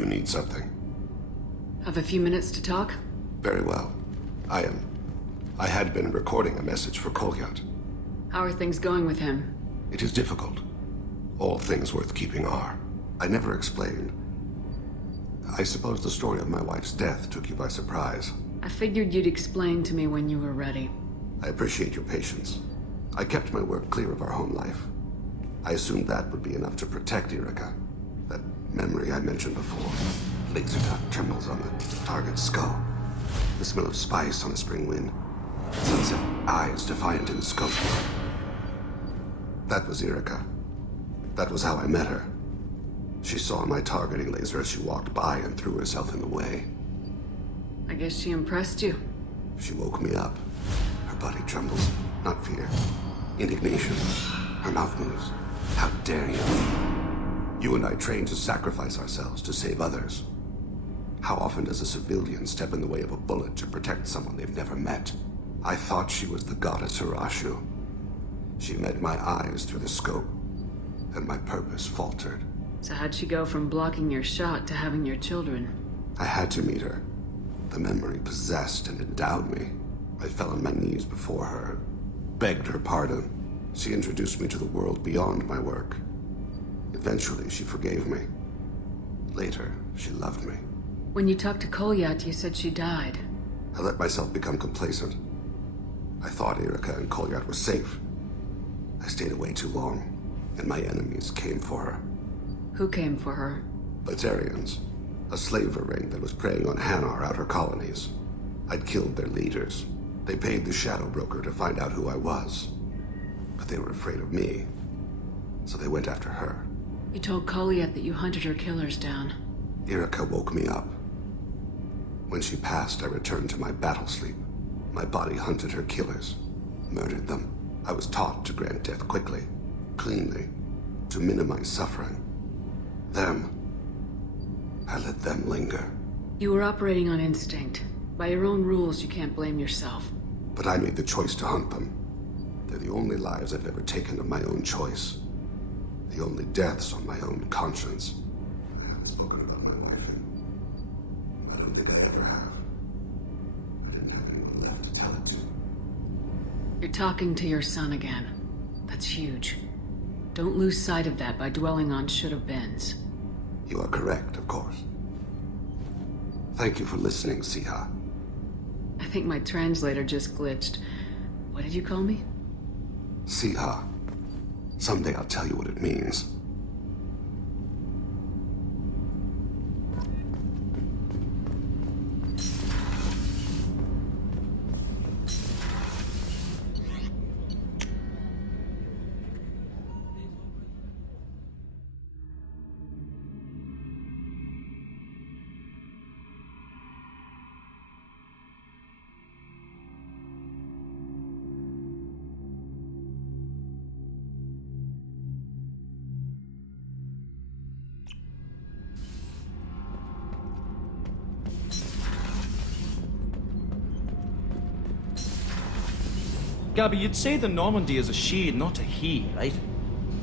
you need something? Have a few minutes to talk? Very well. I had been recording a message for Kolyat. How are things going with him? It is difficult. All things worth keeping are. I never explained. I suppose the story of my wife's death took you by surprise. I figured you'd explain to me when you were ready. I appreciate your patience. I kept my work clear of our home life. I assumed that would be enough to protect Erica. That memory I mentioned before. Laser dot trembles on the target's skull. The smell of spice on a spring wind. Sunset eyes defiant in the scope. That was Erica. That was how I met her. She saw my targeting laser as she walked by and threw herself in the way. I guess she impressed you. She woke me up. Her body trembles. Not fear. Indignation. Her mouth moves. How dare you? You and I trained to sacrifice ourselves to save others. How often does a civilian step in the way of a bullet to protect someone they've never met? I thought she was the goddess Hirashu. She met my eyes through the scope, and my purpose faltered. So how'd she go from blocking your shot to having your children? I had to meet her. The memory possessed and endowed me. I fell on my knees before her, begged her pardon. She introduced me to the world beyond my work. Eventually, she forgave me. Later, she loved me. When you talked to Kolyat, you said she died. I let myself become complacent. I thought Erica and Kolyat were safe. I stayed away too long, and my enemies came for her. Who came for her? Batarians, a slaver ring that was preying on Hanar outer colonies. I'd killed their leaders. They paid the Shadow Broker to find out who I was. But they were afraid of me, so they went after her. You told Kolyat that you hunted her killers down. Erica woke me up. When she passed, I returned to my battle sleep. My body hunted her killers, murdered them. I was taught to grant death quickly, cleanly, to minimize suffering. I let them linger. You were operating on instinct. By your own rules, you can't blame yourself. But I made the choice to hunt them. They're the only lives I've ever taken of my own choice. The only deaths on my own conscience. I haven't spoken about my wife, and I don't think I ever have. I didn't have anyone left to tell it to. You're talking to your son again. That's huge. Don't lose sight of that by dwelling on should-have-beens. You are correct, of course. Thank you for listening, Siha. I think my translator just glitched. What did you call me? Siha. Someday I'll tell you what it means. Gabby, you'd say the Normandy is a she, not a he, right?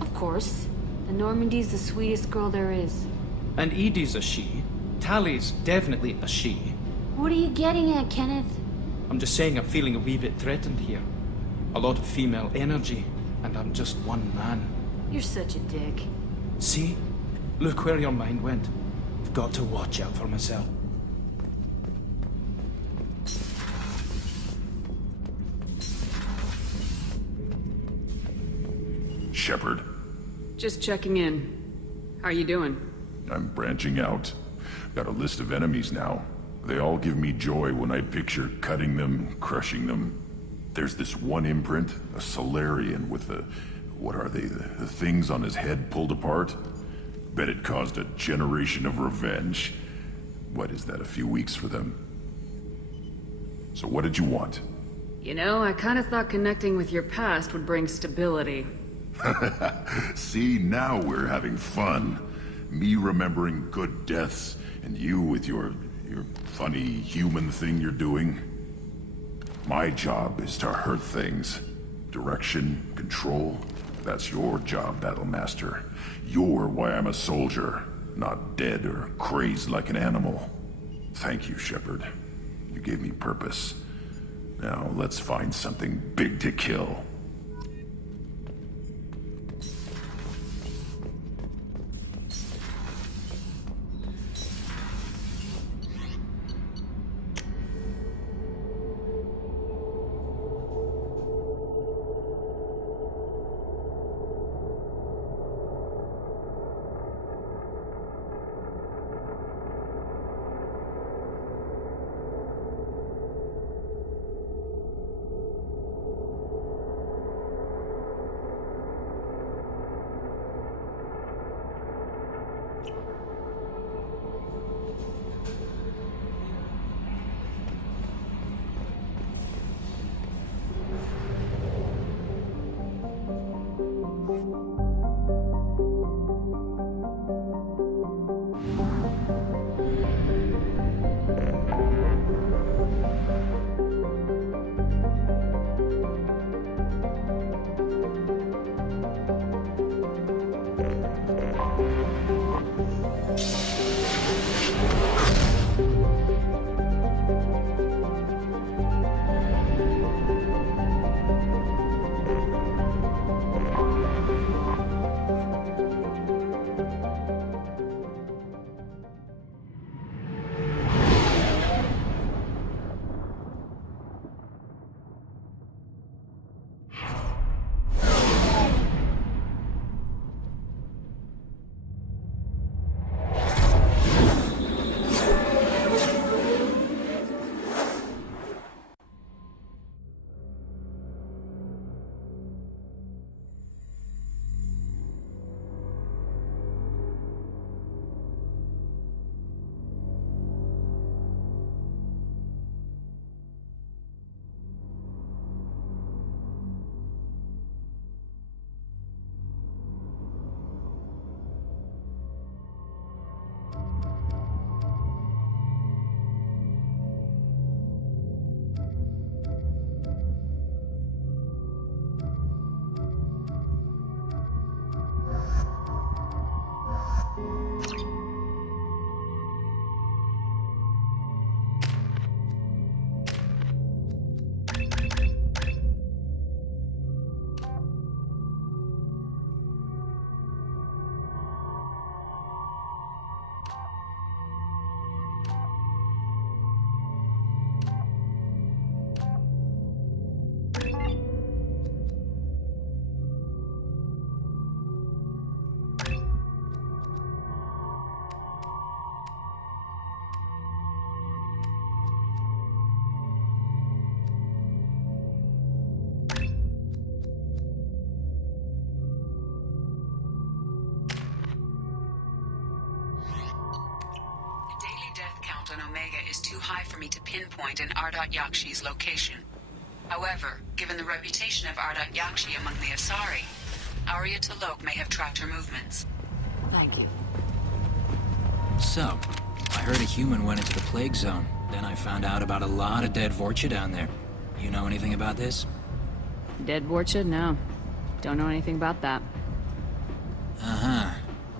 Of course. The Normandy's the sweetest girl there is. And Edie's a she. Tally's definitely a she. What are you getting at, Kenneth? I'm just saying I'm feeling a wee bit threatened here. A lot of female energy, and I'm just one man. You're such a dick. See? Look where your mind went. I've got to watch out for myself. Shepard. Just checking in. How are you doing? I'm branching out. Got a list of enemies now. They all give me joy when I picture cutting them, crushing them. There's this one imprint, a Solarian with the... what are they? The things on his head pulled apart? Bet it caused a generation of revenge. What is that, a few weeks for them? So what did you want? You know, I kind of thought connecting with your past would bring stability. See, now we're having fun. Me remembering good deaths, and you with your funny human thing you're doing. My job is to hurt things. Direction, control, that's your job, Battle Master. You're why I'm a soldier. not dead or crazed like an animal. Thank you, Shepard. You gave me purpose. Now, let's find something big to kill. Is too high for me to pinpoint an Ardat Yakshi's location. However, given the reputation of Ardat Yakshi among the Asari, Arya T'Loak may have tracked her movements. Thank you. So, I heard a human went into the plague zone. Then I found out about a lot of dead Vorcha down there. You know anything about this? Dead Vorcha? No. Don't know anything about that. Uh-huh.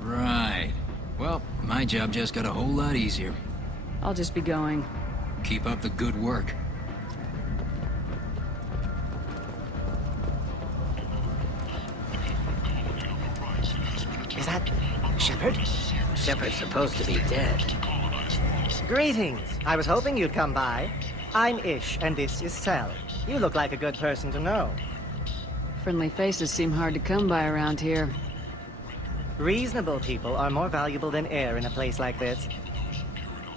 Right. Well, my job just got a whole lot easier. I'll just be going. Keep up the good work. Is that Shepard? Shepard's supposed to be dead. Greetings. I was hoping you'd come by. I'm Ish, and this is Sel. You look like a good person to know. Friendly faces seem hard to come by around here. Reasonable people are more valuable than air in a place like this.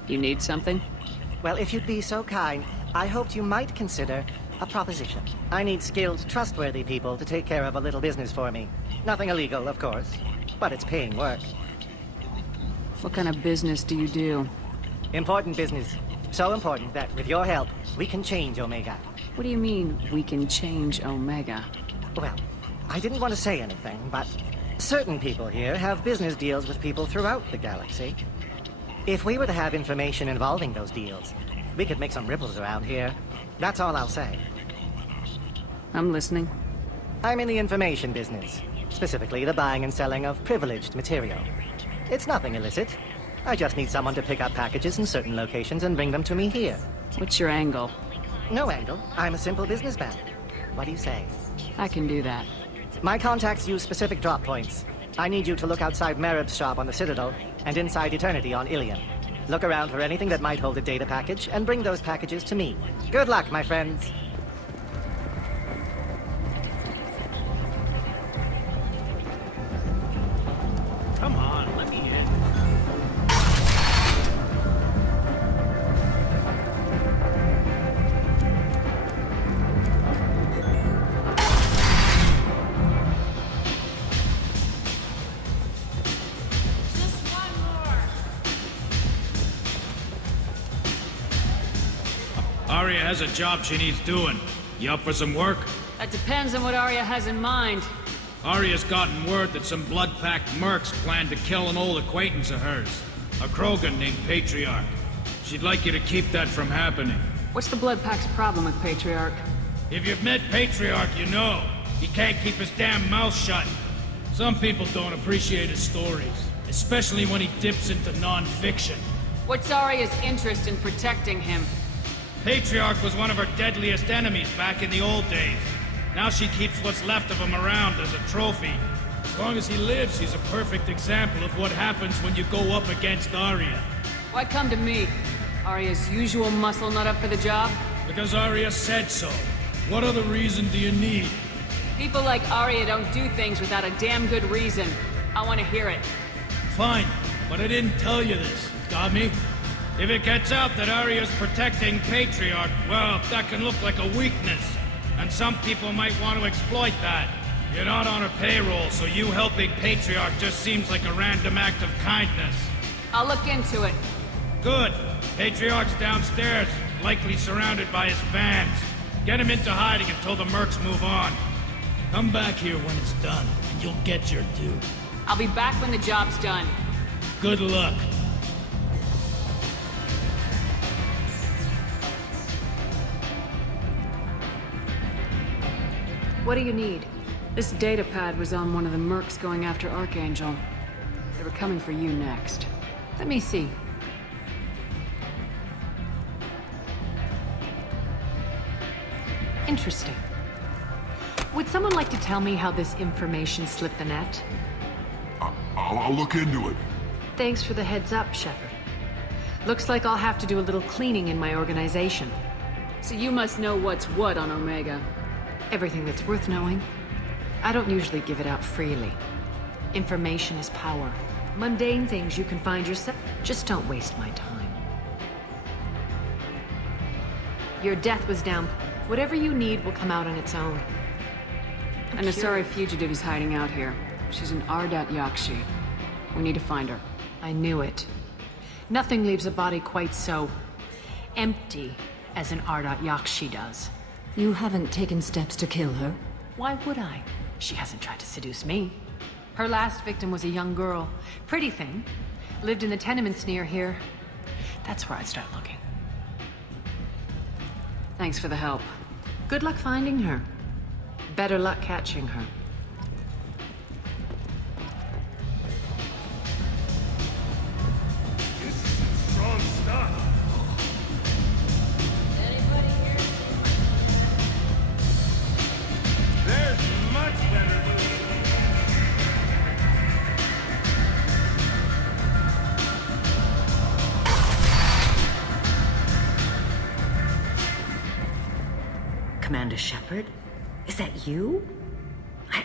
You need something? Well, if you'd be so kind, I hoped you might consider a proposition. I need skilled, trustworthy people to take care of a little business for me. Nothing illegal, of course, but it's paying work. What kind of business do you do? Important business. So important that, with your help, we can change Omega. What do you mean, we can change Omega? Well, I didn't want to say anything, but certain people here have business deals with people throughout the galaxy. If we were to have information involving those deals, we could make some ripples around here. That's all I'll say. I'm listening. I'm in the information business, specifically the buying and selling of privileged material. It's nothing illicit. I just need someone to pick up packages in certain locations and bring them to me here. What's your angle? No angle. I'm a simple businessman. What do you say? I can do that. My contacts use specific drop points. I need you to look outside Merib's shop on the Citadel and inside Eternity on Ilium. Look around for anything that might hold a data package and bring those packages to me. Good luck, my friends. Come on, let me in. Arya has a job she needs doing. You up for some work? That depends on what Arya has in mind. Arya's gotten word that some blood-packed mercs plan to kill an old acquaintance of hers. A Krogan named Patriarch. She'd like you to keep that from happening. What's the Blood Pack's problem with Patriarch? If you've met Patriarch, you know. He can't keep his damn mouth shut. Some people don't appreciate his stories. Especially when he dips into non-fiction. What's Arya's interest in protecting him? Patriarch was one of her deadliest enemies back in the old days. Now she keeps what's left of him around as a trophy. As long as he lives, he's a perfect example of what happens when you go up against Arya. Why come to me? Arya's usual muscle not up for the job? Because Arya said so. What other reason do you need? People like Arya don't do things without a damn good reason. I want to hear it. Fine, but I didn't tell you this. Got me? If it gets out that Arya's protecting Patriarch, well, that can look like a weakness. And some people might want to exploit that. You're not on her payroll, so you helping Patriarch just seems like a random act of kindness. I'll look into it. Good. Patriarch's downstairs, likely surrounded by his fans. Get him into hiding until the mercs move on. Come back here when it's done, and you'll get your due. I'll be back when the job's done. Good luck. What do you need? This data pad was on one of the mercs going after Archangel. They were coming for you next. Let me see. Interesting. Would someone like to tell me how this information slipped the net? I'll look into it. Thanks for the heads up, Shepard. Looks like I'll have to do a little cleaning in my organization. So you must know what's what on Omega. Everything that's worth knowing. I don't usually give it out freely. Information is power. Mundane things you can find yourself. Just don't waste my time. Your death was down. Whatever you need will come out on its own. An Asari fugitive is hiding out here. She's an Ardat Yakshi. We need to find her. I knew it. Nothing leaves a body quite so empty as an Ardat Yakshi does. You haven't taken steps to kill her? Why would I? She hasn't tried to seduce me. Her last victim was a young girl. Pretty thing. Lived in the tenements near here. That's where I'd start looking. Thanks for the help. Good luck finding her. Better luck catching her. Strong stuff. There's much better news. Commander Shepard? Is that you?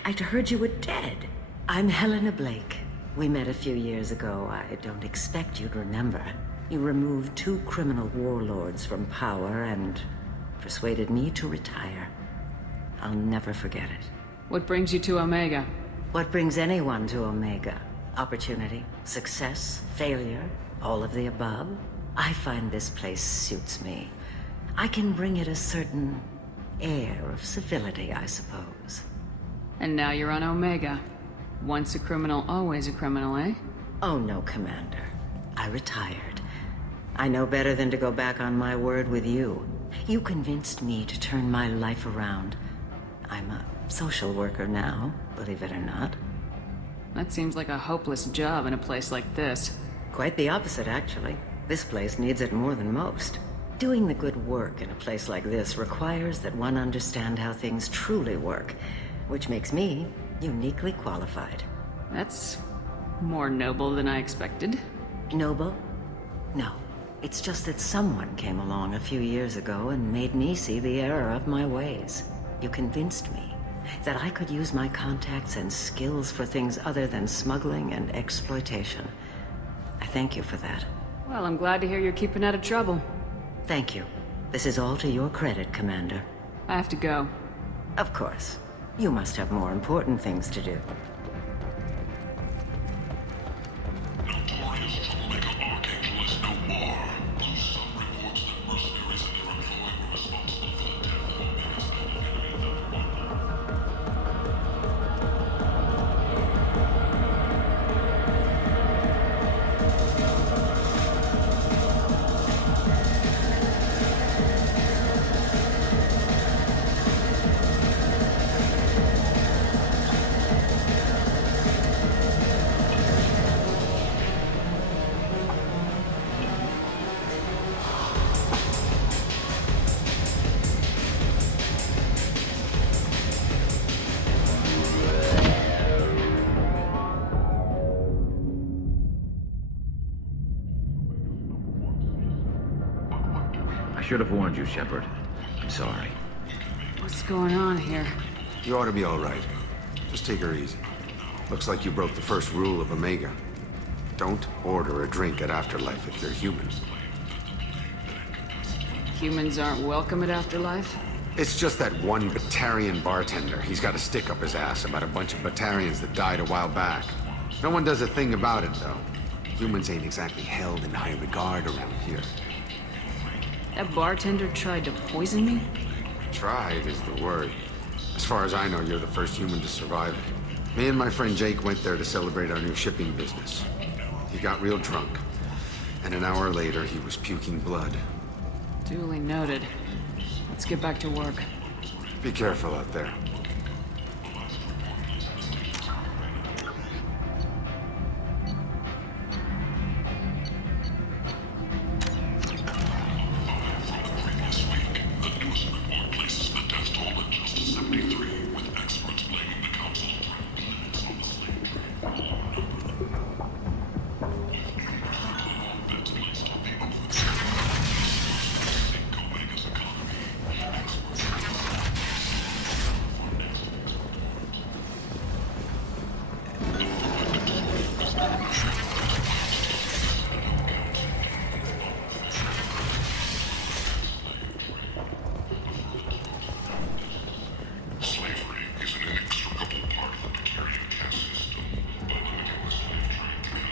I'd heard you were dead. I'm Helena Blake. We met a few years ago. I don't expect you'd remember. You removed 2 criminal warlords from power and persuaded me to retire. I'll never forget it. What brings you to Omega? What brings anyone to Omega? Opportunity, success, failure, all of the above? I find this place suits me. I can bring it a certain air of civility, I suppose. And now you're on Omega. Once a criminal, always a criminal, eh? Oh no, Commander. I retired. I know better than to go back on my word with you. You convinced me to turn my life around. I'm a social worker now, believe it or not. That seems like a hopeless job in a place like this. Quite the opposite, actually. This place needs it more than most. Doing the good work in a place like this requires that one understand how things truly work, which makes me uniquely qualified. That's more noble than I expected. Noble? No. It's just that someone came along a few years ago and made me see the error of my ways. You convinced me that I could use my contacts and skills for things other than smuggling and exploitation. I thank you for that. Well, I'm glad to hear you're keeping out of trouble. Thank you. This is all to your credit, Commander. I have to go. Of course. You must have more important things to do. Notorious troublemaker Archangel is no more. Some reports that mercenaries in their employ were responsible for the death of Omega's I should have warned you, Shepard. I'm sorry. What's going on here? You ought to be all right. Just take her easy. Looks like you broke the first rule of Omega. Don't order a drink at Afterlife if you're human. Humans aren't welcome at Afterlife? It's just that one Batarian bartender. He's got a stick up his ass about a bunch of Batarians that died a while back. No one does a thing about it, though. Humans ain't exactly held in high regard around here. That bartender tried to poison me? Tried is the word. As far as I know, you're the first human to survive it. Me and my friend Jake went there to celebrate our new shipping business. He got real drunk, and an hour later he was puking blood. Duly noted. Let's get back to work. Be careful out there.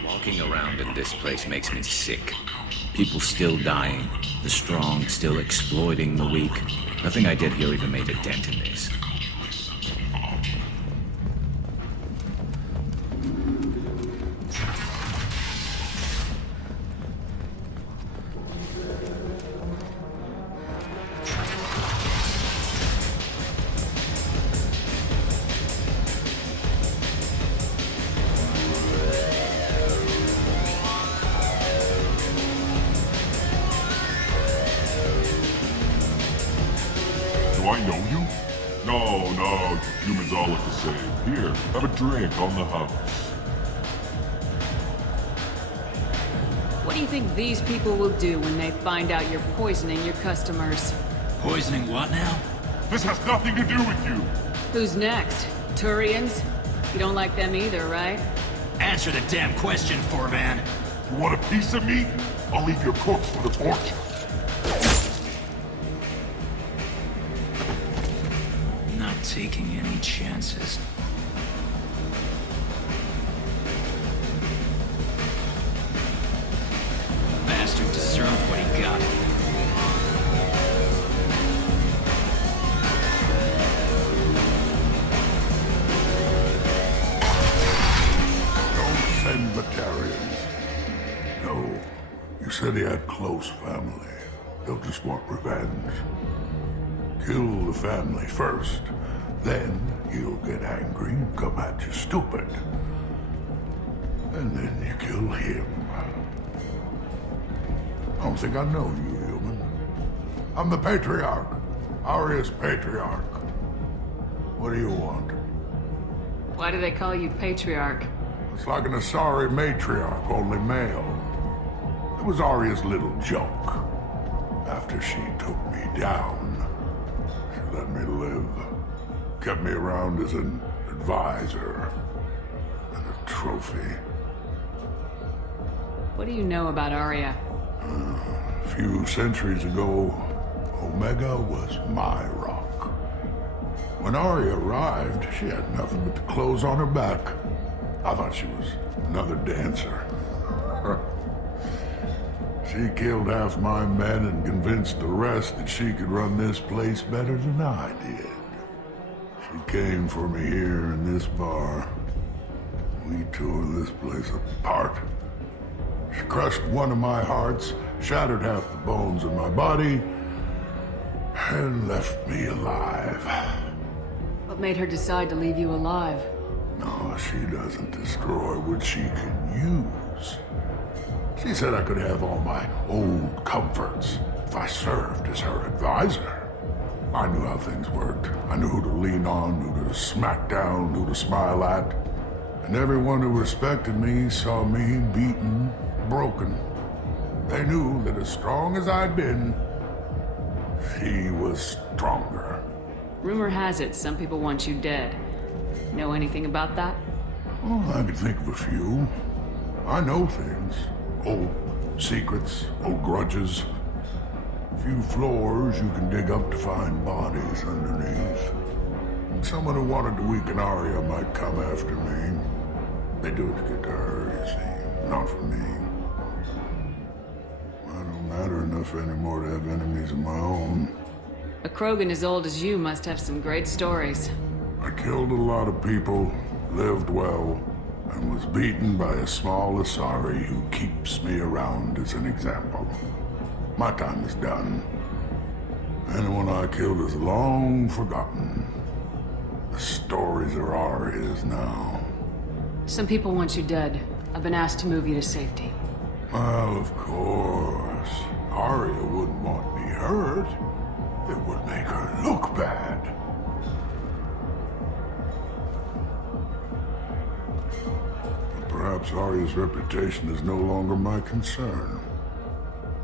Walking around in this place makes me sick. People still dying. The strong still exploiting the weak. Nothing I did here even made a dent in this. Do I know you? No, humans all look the same. Here, have a drink on the house. What do you think these people will do when they find out you're poisoning your customers? Poisoning what now? This has nothing to do with you! Who's next? Turians? You don't like them either, right? Answer the damn question, Forvan. You want a piece of me? I'll leave your corpse for the torture. Not taking any chances. Bastard deserved what he got. Don't send Batarians. No. You said he had close family. They'll just want revenge. Kill the family first. Then he'll get angry and come at you stupid. And then you kill him. I don't think I know you, human. I'm the Patriarch. Aria's Patriarch. What do you want? Why do they call you Patriarch? It's like an Asari matriarch, only male. It was Aria's little joke. After she took me down, she let me live. Kept me around as an advisor and a trophy. What do you know about Aria? A few centuries ago, Omega was my rock. When Aria arrived, she had nothing but the clothes on her back. I thought she was another dancer. She killed half my men and convinced the rest that she could run this place better than I did. She came for me here in this bar. We tore this place apart. She crushed one of my hearts, shattered half the bones in my body, and left me alive. What made her decide to leave you alive? No, she doesn't destroy what she can use. She said I could have all my old comforts if I served as her advisor. I knew how things worked. I knew who to lean on, who to smack down, who to smile at. And everyone who respected me saw me beaten, broken. They knew that as strong as I'd been, she was stronger. Rumor has it some people want you dead. Know anything about that? Oh, I could think of a few. I know things. Old secrets, old grudges. A few floors you can dig up to find bodies underneath. And someone who wanted to weaken Aria might come after me. They do it to get to her, you see. Not for me. I don't matter enough anymore to have enemies of my own. A Krogan as old as you must have some great stories. I killed a lot of people, lived well, and was beaten by a small Asari who keeps me around as an example. My time is done. Anyone I killed is long forgotten. The stories are Aria's now. Some people want you dead. I've been asked to move you to safety. Well, of course. Aria wouldn't want me hurt. It would make her look bad. Perhaps Aria's reputation is no longer my concern.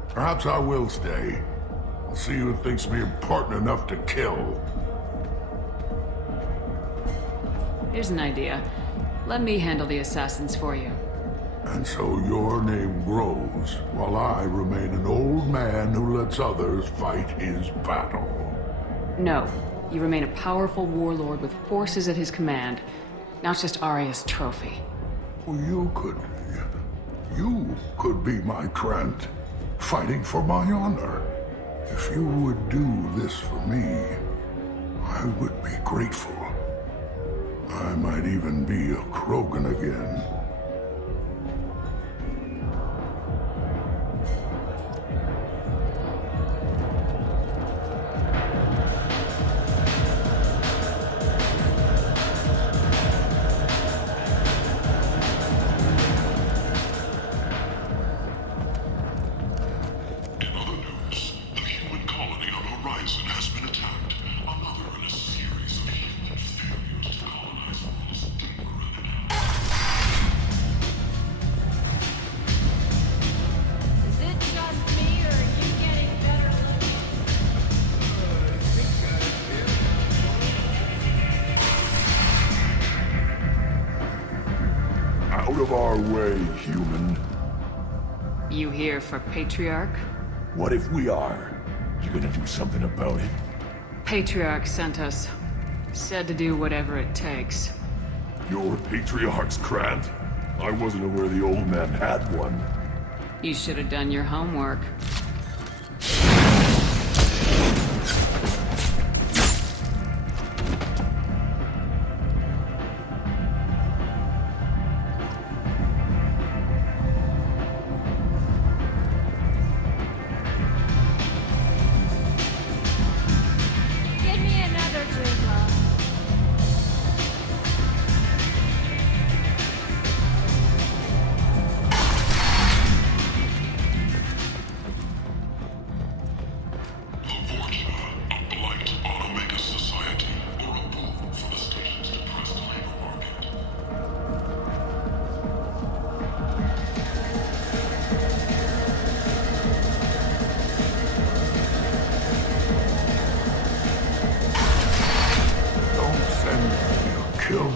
Perhaps I will stay. I'll see who thinks me important enough to kill. Here's an idea. Let me handle the assassins for you. And so your name grows, while I remain an old man who lets others fight his battle. No. You remain a powerful warlord with forces at his command. Now it's just Aria's trophy. Well, you could be my Trent, fighting for my honor. If you would do this for me, I would be grateful. I might even be a Krogan again. Out of our way, human. You here for Patriarch? What if we are? You gonna do something about it? Patriarch sent us. Said to do whatever it takes. Your Patriarch's Grant? I wasn't aware the old man had one. You should have done your homework.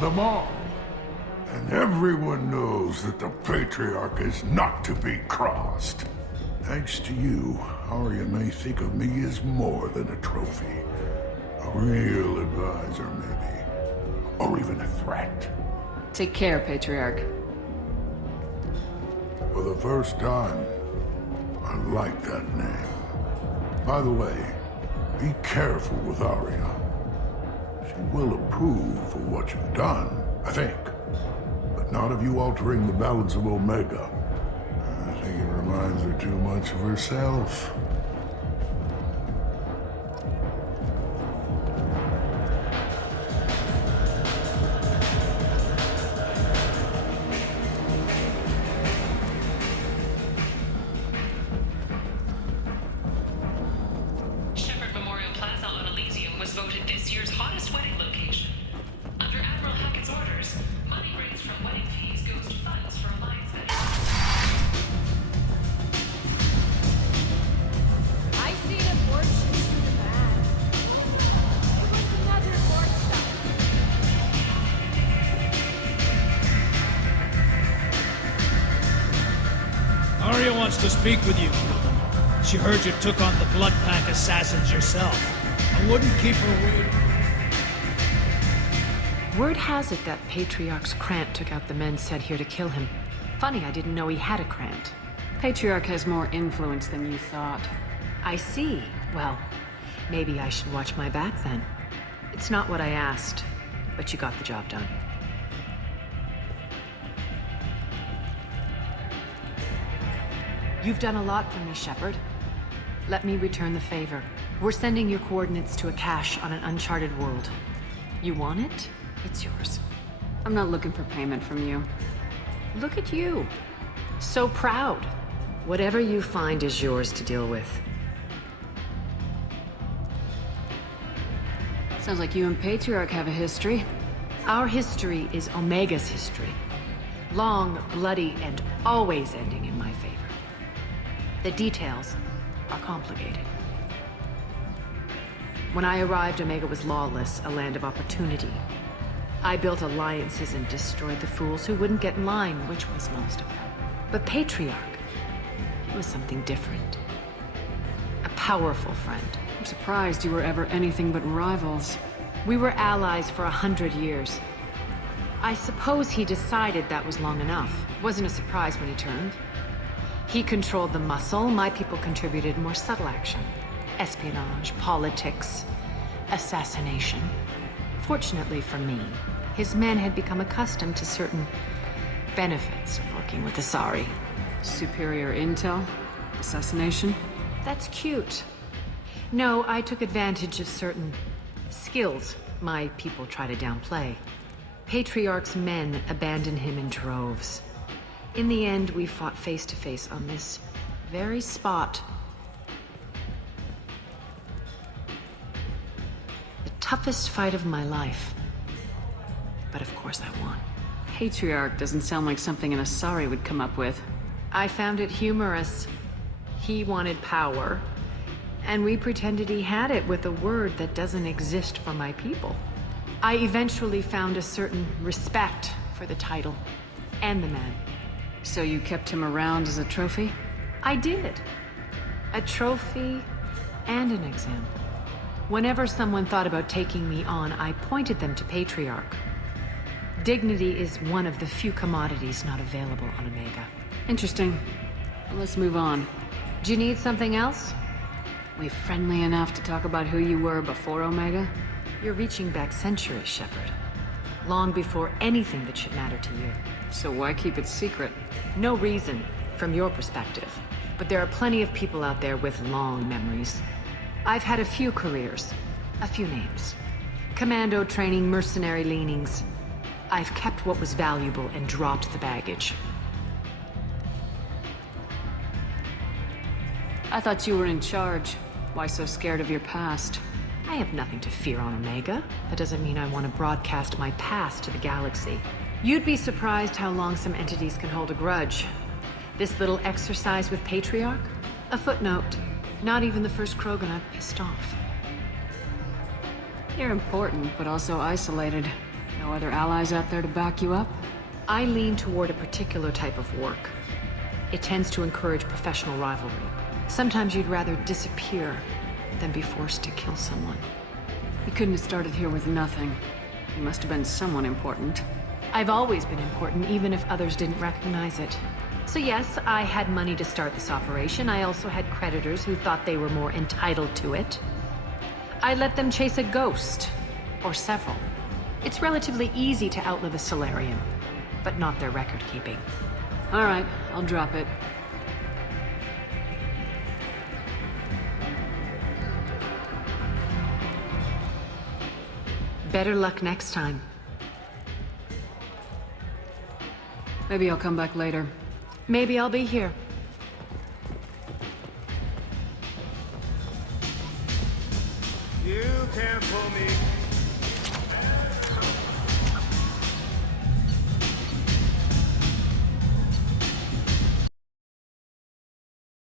them all. And everyone knows that the Patriarch is not to be crossed. Thanks to you, Arya may think of me as more than a trophy. A real advisor, maybe. Or even a threat. Take care, Patriarch. For the first time, I like that name. By the way, be careful with Arya. She will approve of what you've done, I think. But not of you altering the balance of Omega. I think it reminds her too much of herself. Shepherd Memorial Plaza on Elysium was voted this year's hottest wedding location. Under Admiral Hackett's orders, money raised from wedding fees goes to funds for Alliance veterans. I see the fortune in the bag. It was another board stuff. Arya wants to speak with you, Gildan. She heard you took on the Blood Pack assassins yourself. I wouldn't keep her waiting. Word has it that Patriarch's Krant took out the men sent here to kill him. Funny, I didn't know he had a Krant. Patriarch has more influence than you thought. I see. Well, maybe I should watch my back then. It's not what I asked, but you got the job done. You've done a lot for me, Shepard. Let me return the favor. We're sending your coordinates to a cache on an uncharted world. You want it? It's yours. I'm not looking for payment from you. Look at you. So proud. Whatever you find is yours to deal with. Sounds like you and Patriarch have a history. Our history is Omega's history. Long, bloody, and always ending in my favor. The details are complicated. When I arrived, Omega was lawless, a land of opportunity. I built alliances and destroyed the fools who wouldn't get in line, which was most of them. But Patriarch, he was something different. A powerful friend. I'm surprised you were ever anything but rivals. We were allies for 100 years. I suppose he decided that was long enough. Wasn't a surprise when he turned. He controlled the muscle, my people contributed more subtle action. Espionage, politics, assassination. Fortunately for me, his men had become accustomed to certain benefits of working with Asari. Superior intel? Assassination? That's cute. No, I took advantage of certain skills my people try to downplay. Patriarch's men abandoned him in droves. In the end, we fought face to face on this very spot. The toughest fight of my life. But of course I won. Patriarch doesn't sound like something an Asari would come up with. I found it humorous. He wanted power, and we pretended he had it with a word that doesn't exist for my people. I eventually found a certain respect for the title and the man. So you kept him around as a trophy? I did. A trophy and an example. Whenever someone thought about taking me on, I pointed them to Patriarch. Dignity is one of the few commodities not available on Omega. Interesting. Well, let's move on. Do you need something else? We friendly enough to talk about who you were before Omega? You're reaching back centuries, Shepard. Long before anything that should matter to you. So why keep it secret? No reason, from your perspective. But there are plenty of people out there with long memories. I've had a few careers, a few names. Commando training, mercenary leanings. I've kept what was valuable and dropped the baggage. I thought you were in charge. Why so scared of your past? I have nothing to fear on Omega. That doesn't mean I want to broadcast my past to the galaxy. You'd be surprised how long some entities can hold a grudge. This little exercise with Patriarch? A footnote. Not even the first Krogan I've pissed off. You're important, but also isolated. No other allies out there to back you up? I lean toward a particular type of work. It tends to encourage professional rivalry. Sometimes you'd rather disappear than be forced to kill someone. You couldn't have started here with nothing. You must have been someone important. I've always been important, even if others didn't recognize it. So yes, I had money to start this operation. I also had creditors who thought they were more entitled to it. I let them chase a ghost, or several. It's relatively easy to outlive a Solarian, but not their record-keeping. All right, I'll drop it. Better luck next time. Maybe I'll come back later. Maybe I'll be here. You can't fool me.